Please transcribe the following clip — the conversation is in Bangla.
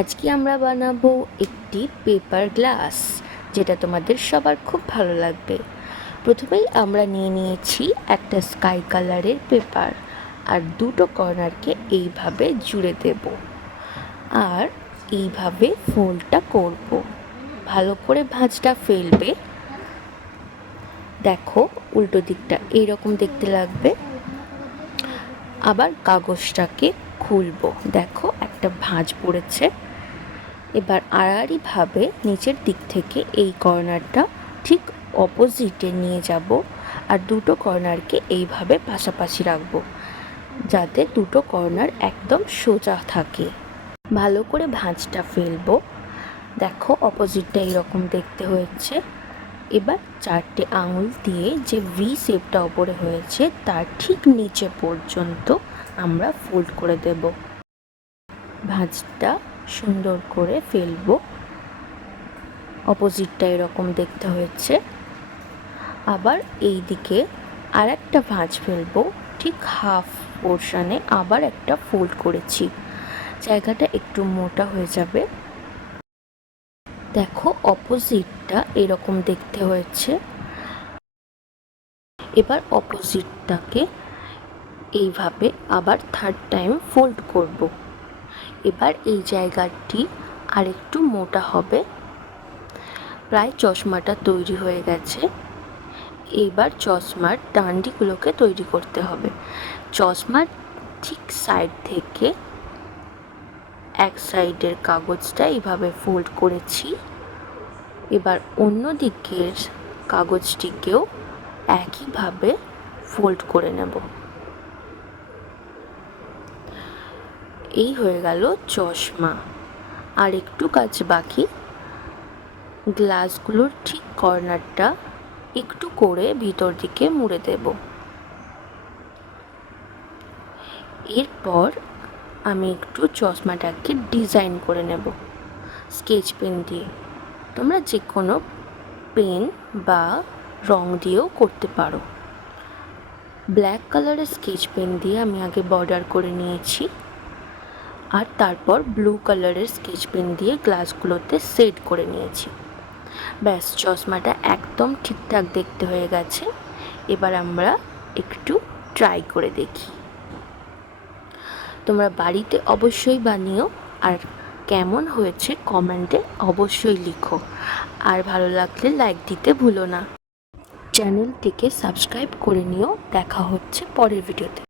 আজকে আমরা বানাবো একটি পেপার গ্লাস, যেটা তোমাদের সবার খুব ভালো লাগবে। প্রথমেই আমরা নিয়ে নিয়েছি একটা স্কাই কালারের পেপার আর দুটো কর্নারকে এইভাবে জুড়ে দেব আর এইভাবে ফোল্ডটা করব। ভালো করে ভাঁজটা ফেলবে। দেখো উল্টো দিকটা এইরকম দেখতে লাগবে। আবার কাগজটাকে খুলবো, দেখো একটা ভাঁজ পড়েছে। এবার আড়াআড়িভাবে নিচের দিক থেকে এই কর্নারটা ঠিক অপোজিটে নিয়ে যাব আর দুটো কর্নারকে এইভাবে পাশাপাশি রাখবো, যাতে দুটো কর্নার একদম সোজা থাকে। ভালো করে ভাঁজটা ফেলবো। দেখো অপোজিটটা এইরকম দেখতে হয়েছে। এবার চারটে আঙুল দিয়ে যে ভি শেপটা ওপরে হয়েছে তার ঠিক নিচে পর্যন্ত আমরা ফোল্ড করে দেব। ভাঁজটা সুন্দর করে ফেলবো। অপোজিটটা এরকম দেখতে হয়েছে। আবার এই দিকে আর একটা ভাঁজ ফেলবো, ঠিক হাফ পোর্শনে আবার একটা ফোল্ড করেছি, জায়গাটা একটু মোটা হয়ে যাবে। দেখো অপোজিটটা এরকম দেখতে হয়েছে। এবার অপোজিটটাকে এইভাবে আবার থার্ড টাইম ফোল্ড করব। এবার এই জায়গাটি আরেকটু মোটা হবে। প্রায় চশমাটা তৈরি হয়ে গেছে। এইবার চশমার ডান্ডিগুলোকে তৈরি করতে হবে। চশমার ঠিক সাইড থেকে এক সাইডের কাগজটা এইভাবে ফোল্ড করেছি। এবার অন্য দিকের কাগজটিকেও একইভাবে ফোল্ড করে নেব। এই হয়ে গেল চশমা। আর একটু কাজ বাকি। গ্লাসগুলোর ঠিক কর্নারটা একটু করে ভিতর দিকে মুড়ে দেব। এরপর আমি একটু চশমাটাকে ডিজাইন করে নেব স্কেচ পেন দিয়ে। তোমরা যে কোনো পেন বা রং দিয়েও করতে পারো। ব্ল্যাক কালারের স্কেচ পেন দিয়ে আমি আগে বর্ডার করে নিয়েছি আর তারপর ব্লু কালারের স্কেচ পেন দিয়ে গ্লাসগুলোতে সেট করে নিয়েছি। ব্যাস, চশমাটা একদম ঠিকঠাক দেখতে হয়ে গেছে। এবার আমরা একটু ট্রাই করে দেখি। তোমরা বাড়িতে অবশ্যই বানিও আর কেমন হয়েছে কমেন্টে অবশ্যই লিখো। আর ভালো লাগলে লাইক দিতে ভুলো না। চ্যানেলটিকে সাবস্ক্রাইব করে নিও। দেখা হচ্ছে পরের ভিডিওতে।